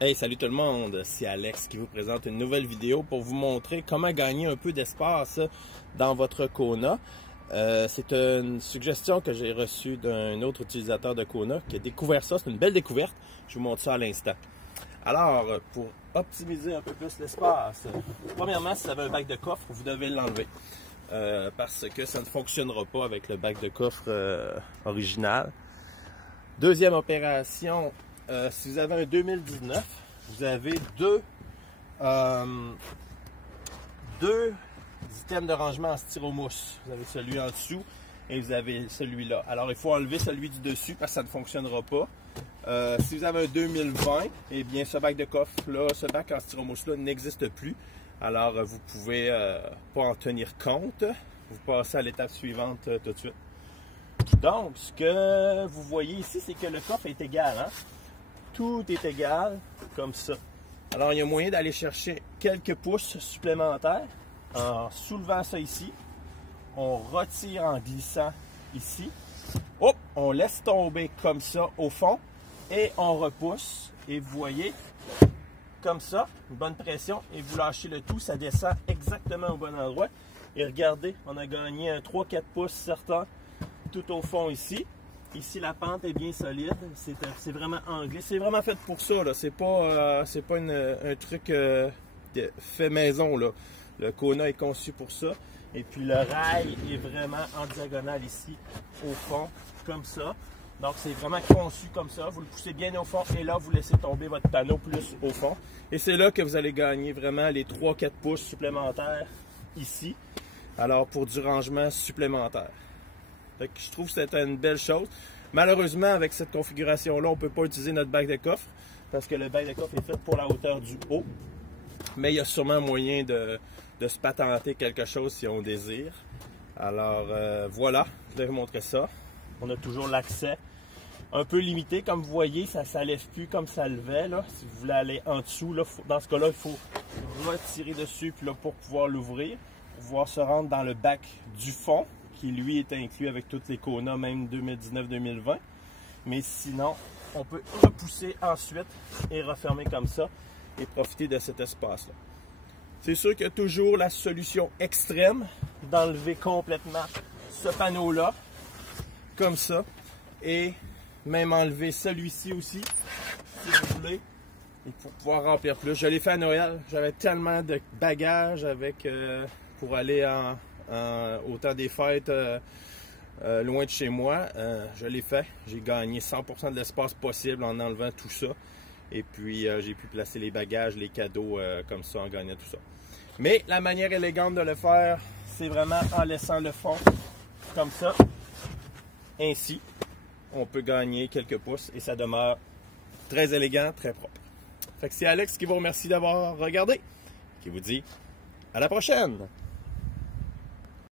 Hey, salut tout le monde, c'est Alex qui vous présente une nouvelle vidéo pour vous montrer comment gagner un peu d'espace dans votre Kona. C'est une suggestion que j'ai reçue d'un autre utilisateur de Kona qui a découvert ça, c'est une belle découverte, je vous montre ça à l'instant. Alors, pour optimiser un peu plus l'espace, premièrement, si vous avez un bac de coffre, vous devez l'enlever. Parce que ça ne fonctionnera pas avec le bac de coffre original. Deuxième opération, si vous avez un 2019, vous avez deux items de rangement en styromousse. Vous avez celui en dessous et vous avez celui-là. Alors il faut enlever celui du dessus parce que ça ne fonctionnera pas. Si vous avez un 2020, eh bien ce bac de coffre-là, ce bac en styromousse-là n'existe plus. Alors vous pouvez pas en tenir compte. Vous passez à l'étape suivante tout de suite. Donc, ce que vous voyez ici, c'est que le coffre est égal. Hein? Tout est égal, comme ça. Alors, il y a moyen d'aller chercher quelques pouces supplémentaires en soulevant ça ici. On retire en glissant ici. Hop, on laisse tomber comme ça au fond et on repousse. Et vous voyez, comme ça, une bonne pression et vous lâchez le tout, ça descend exactement au bon endroit. Et regardez, on a gagné un 3-4 pouces certain tout au fond ici. Ici, la pente est bien solide. C'est vraiment anglais. C'est vraiment fait pour ça. C'est pas un truc fait maison. Là. Le Kona est conçu pour ça. Et puis, le rail est vraiment en diagonale ici, au fond, comme ça. Donc, c'est vraiment conçu comme ça. Vous le poussez bien au fond et là, vous laissez tomber votre panneau plus au fond. Et c'est là que vous allez gagner vraiment les 3-4 pouces supplémentaires ici. Alors, pour du rangement supplémentaire. Fait que je trouve que c'est une belle chose. Malheureusement, avec cette configuration-là, on ne peut pas utiliser notre bac de coffre parce que le bac de coffre est fait pour la hauteur du haut. Mais il y a sûrement moyen de se patenter quelque chose si on désire. Alors voilà, je vais vous montrer ça. On a toujours l'accès un peu limité. Comme vous voyez, ça ne s'enlève plus comme ça levait. Là. Si vous voulez aller en dessous, là, dans ce cas-là, il faut retirer dessus puis là, pour pouvoir l'ouvrir, pour pouvoir se rendre dans le bac du fond, qui lui est inclus avec toutes les Kona, même 2019-2020. Mais sinon, on peut repousser ensuite et refermer comme ça et profiter de cet espace-là. C'est sûr qu'il y a toujours la solution extrême d'enlever complètement ce panneau-là, comme ça, et même enlever celui-ci aussi, si vous voulez, et pour pouvoir remplir plus. Je l'ai fait à Noël, j'avais tellement de bagages avec pour aller au temps des fêtes loin de chez moi, je l'ai fait. J'ai gagné 100% de l'espace possible en enlevant tout ça. Et puis j'ai pu placer les bagages, les cadeaux comme ça en gagnant tout ça. Mais la manière élégante de le faire, c'est vraiment en laissant le fond comme ça. Ainsi, on peut gagner quelques pouces et ça demeure très élégant, très propre. Fait que c'est Alex qui vous remercie d'avoir regardé, qui vous dit à la prochaine!